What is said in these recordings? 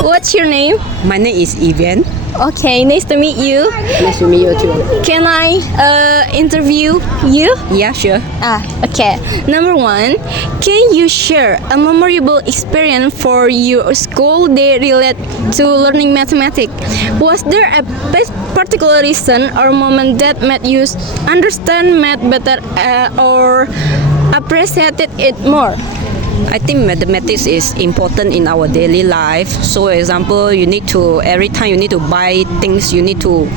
What's your name? My name is Evian. Okay, nice to meet you. Nice to meet you too. Can I interview you? Yeah, sure. Okay. Number one, can you share a memorable experience for your school day related to learning mathematics? Was there a particular reason or moment that made you understand math better or appreciated it more? I think mathematics is important in our daily life. So, for example, every time you need to buy things, you need to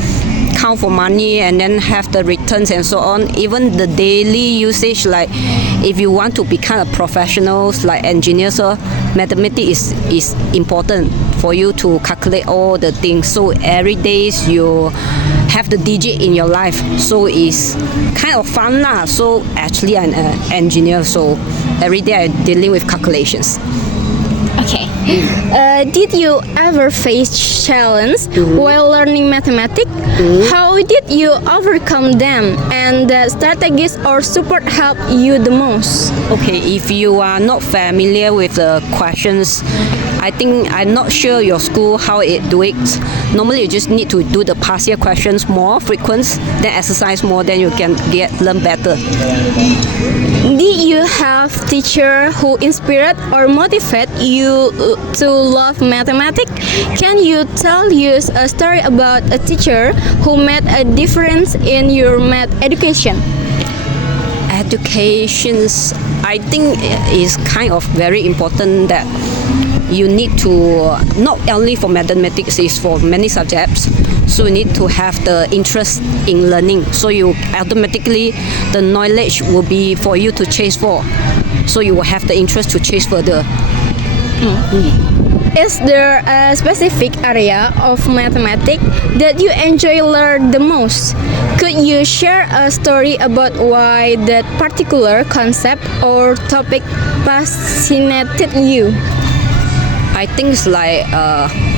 count for money and then have the returns and so on. Even the daily usage, like if you want to become a professional like engineer, so mathematics is important for you to calculate all the things. So every day you have the digit in your life, so it's kind of fun lah. So actually I'm an engineer, so every day I'm dealing with calculations. Okay. Did you ever face challenge while learning mathematics? How did you overcome them? And the strategies or support help you the most? Okay, if you are not familiar with the questions, I think I'm not sure your school how it do it. Normally you just need to do the past year questions more frequent, then exercise more, then you can learn better. Did you have teacher who inspired or motivate you to love mathematics? Can you tell us a story about a teacher who made a difference in your math education? Educations, I think is kind of very important that you need to, not only for mathematics, is for many subjects. So you need to have the interest in learning. So you automatically, the knowledge will be for you to chase for. So you will have the interest to chase further. Is there a specific area of mathematics that you enjoy learn the most? Could you share a story about why that particular concept or topic fascinated you? I think it's like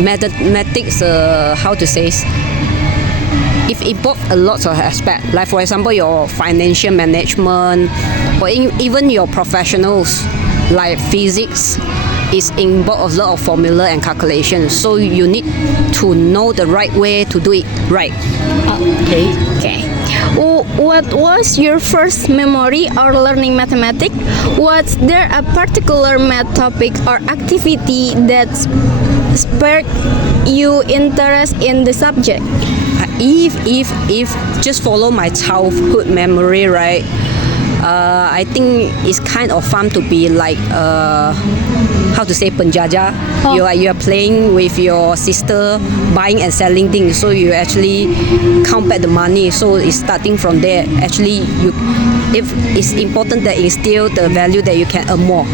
mathematics, how to say, it involves a lot of aspects. Like for example, your financial management, or even your professionals, like physics, is involved a lot of formula and calculations. So you need to know the right way to do it right. Okay. What was your first memory or learning mathematics? Was there a particular math topic or activity that sparked you interest in the subject? If just follow my childhood memory, right? I think it's kind of fun to be like how to say penjaja. You are playing with your sister, buying and selling things. So you actually count back the money. So it's starting from there. Actually, it's important that instill the value that you can earn more.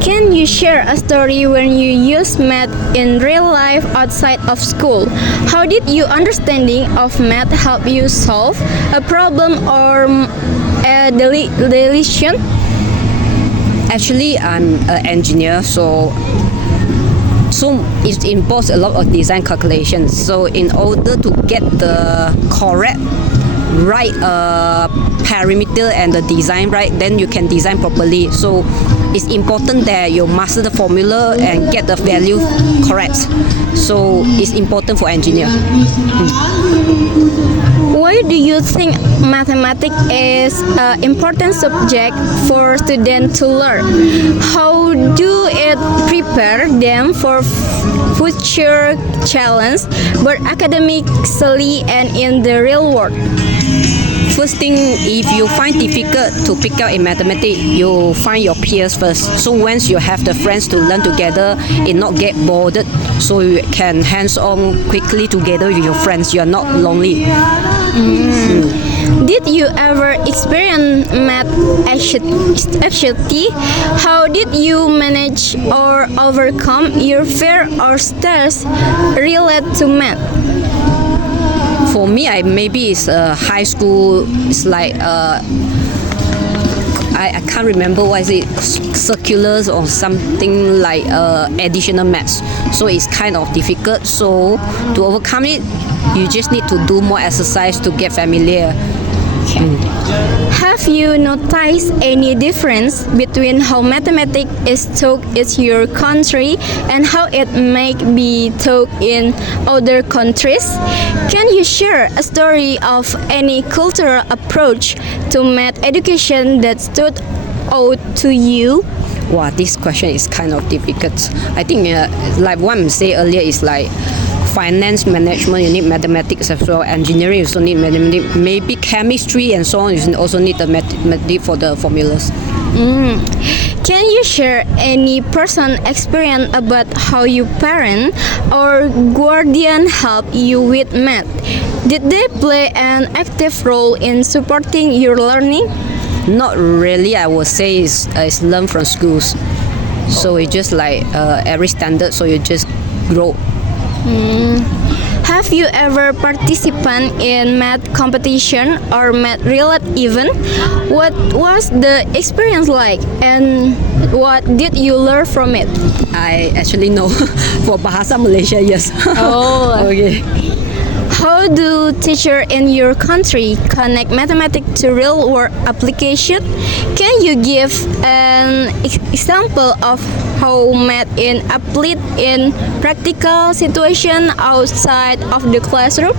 Can you share a story when you use math in real life outside of school? How did your understanding of math help you solve a problem or a deletion? Actually, I'm an engineer, so it involves a lot of design calculations. So in order to get the correct right parameter and the design right, then you can design properly. So it's important that you master the formula and get the value correct. So it's important for engineer. Why do you think mathematics is an important subject for students to learn? How do it prepare them for future challenge, both academically and in the real world? First thing, if you find difficult to pick up in mathematics, you find your peers first. So once you have the friends to learn together, it not get bored. So you can hands-on quickly together with your friends. You are not lonely. Did you ever experience math anxiety? How did you manage or overcome your fear or stress related to math? For me, maybe it's high school. It's like I can't remember what is it, circulars or something like additional maths. So it's kind of difficult. So to overcome it, you just need to do more exercise to get familiar. Have Have you noticed any difference between how mathematics is taught in your country and how it may be taught in other countries? Can you share a story of any cultural approach to math education that stood out to you? Wow, this question is kind of difficult. I think, like what I said earlier, is like finance management, you need mathematics as well. Engineering, you also need mathematics. Maybe chemistry and so on, you also need the mathematics for the formulas. Can you share any personal experience about how your parent or guardian help you with math? Did they play an active role in supporting your learning? Not really, I would say it's learned from schools. So it's just like every standard, so you just grow. Have you ever participated in math competition or math related event? What was the experience like and what did you learn from it? I actually know for Bahasa Malaysia, yes. Oh. Okay. How do teachers in your country connect mathematics to real world application? Can you give an example of how math is applied in practical situation outside of the classroom?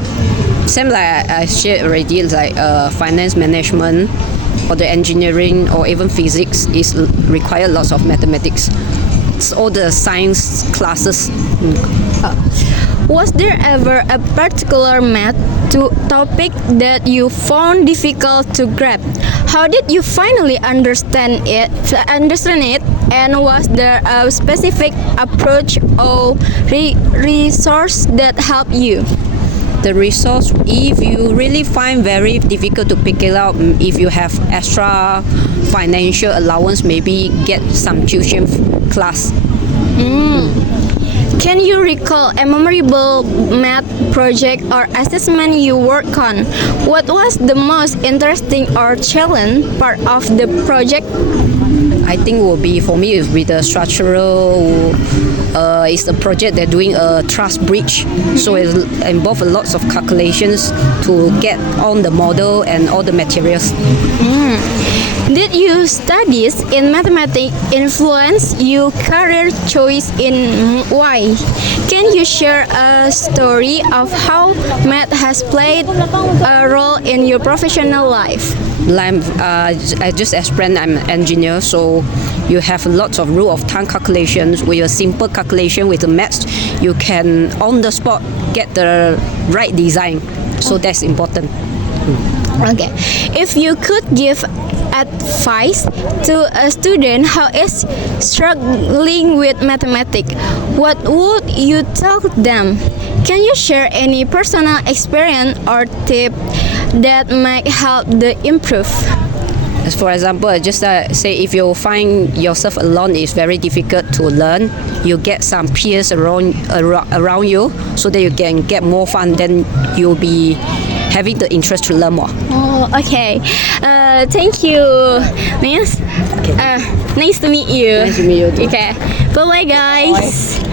Same like I shared already, like finance management or the engineering or even physics is require lots of mathematics. It's all the science classes. Was there ever a particular math topic that you found difficult to grasp? How did you finally understand it? And was there a specific approach or resource that helped you? The resource, if you really find very difficult to pick it up, if you have extra financial allowance, maybe get some tuition class. Can you recall a memorable math project or assessment you worked on? What was the most interesting or challenging part of the project? I think will be for me is with the structural. It's a project they're doing a truss bridge, so it involves lots of calculations to get on the model and all the materials. Did your studies in mathematics influence your career choice in why? Can you share a story of how math has played a role in your professional life? Like I just explained, I'm an engineer, so you have lots of rule of thumb calculations. With a simple calculation with the maths, you can on the spot get the right design. So that's important. Okay, if you could give advice to a student who is struggling with mathematics, what would you tell them? Can you share any personal experience or tip that might help the improve? As for example, I just say if you find yourself alone, it's very difficult to learn. You get some peers around you, so that you can get more fun. Then you'll be having the interest to learn more. Oh, okay. Thank you, Miss. Okay. Nice to meet you. Nice to meet you too. Okay. Bye, guys. Bye.